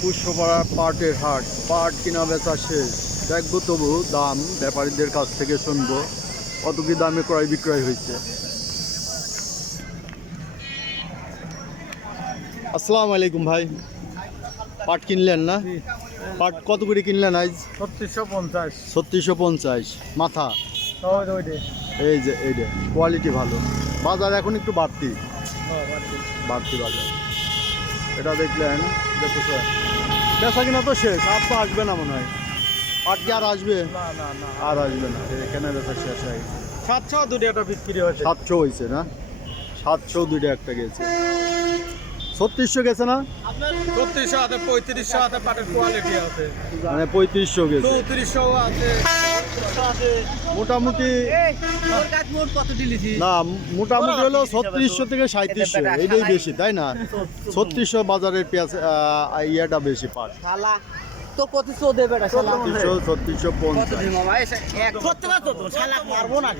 পুষ্পপাড়া পাটের হাট, পাট কিনা বেচা শেষ। দেখবো তবু দাম ব্যাপারীদের কাছ থেকে শুনবো কত কি দামে ক্রয় বিক্রয় হয়েছে। আসসালামু আলাইকুম ভাই, পাট কিনলেন না? পাট কত করে কিনলেন আজ? 3650। 3650 মাথা। এই যে এইটা কোয়ালিটি ভালো, বাজার এখন একটু বাড়তি বাজার। এটা দেখলেন, দেখো স্যার বেচা কিনা তো শেষ, আর তো আসবে না মনে হয়। পাট কি আর আসবে? আর আসবে না, এখানে বেচা শেষ হয়ে গেছে। 700 দুটো একটা বিক্রি হয়েছে। 700 হয়েছে না? 700 দুইটা একটা গেছে। 3600 গেছে না? 3600 আছে, 3500 আছে, পাটের কোয়ালিটি আছে, মানে 3500 গেছে। 3400 আছে। মোটামুটি না, মোটামুটি হলো 3600 থেকে 3700, এইটাই বেশি তাই না? 3600 বাজারের পেঁয়াজ ইয়াটা বেশি পাট। তো কত দেবে 3650। মারবো না।